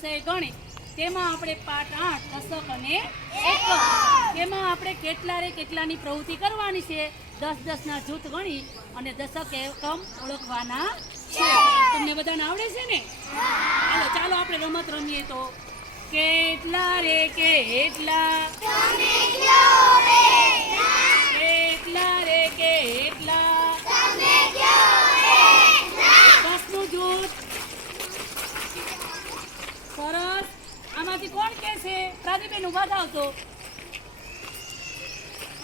વિષય ગણિત તેમાં આપણે પાઠ 8 દશક અને એકમ તેમાં આપણે કેટલા રે કેટલાની પ્રવૃત્તિ કરવાની છે 10 ના જૂથ ગણી અને દશક એકમ ઓળખવાના છે તમને બધાને આવડે છે ને ચાલો આપણે રમત રમીએ તો કેટલા રે કેટલા કેટલા રે કેટલા 10 નું જૂથ સરસ આમાંથી કોણ કે છે પ્રાદીબેન ઉભા થાવ તો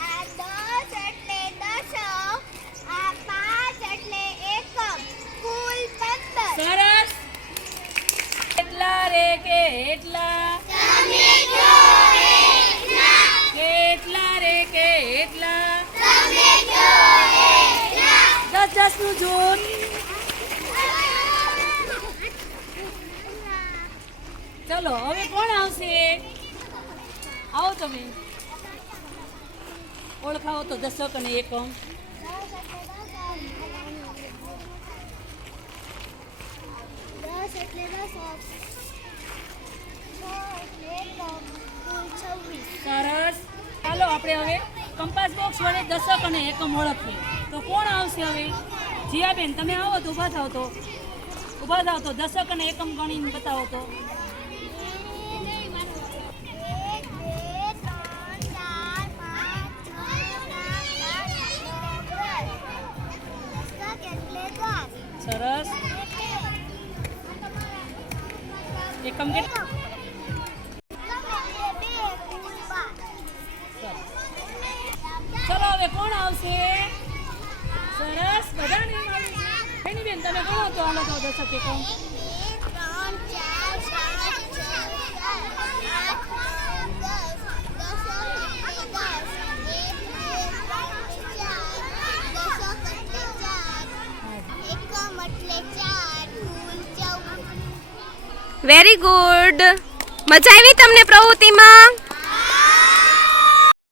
આ 10 એટલે દશક આ 5 એટલે એકમ કુલ 15 સરસ કેટલા રે કેટલા કેટલા રે કેટલા 10 નું જૂથ ચલો હવે કોણ આવશે આવો તમે ઓળખાવો તો દશક અને એકમ સરસ ચાલો આપણે હવે કંપાસ બોક્સ વડે દશક અને એકમ ઓળખીએ તો કોણ આવશે હવે જીયાબેન તમે આવો તો ઊભા થાવ તો દશક અને એકમ ગણીને બતાવો તો સરસ એકમ કેટલા ચલો હવે કોણ આવશે સરસ બધાને એની બેન તમે ગણો તો હાલો તો દશક એકમ વેરી ગુડ મજા આવી તમને પ્રવૃત્તિમાં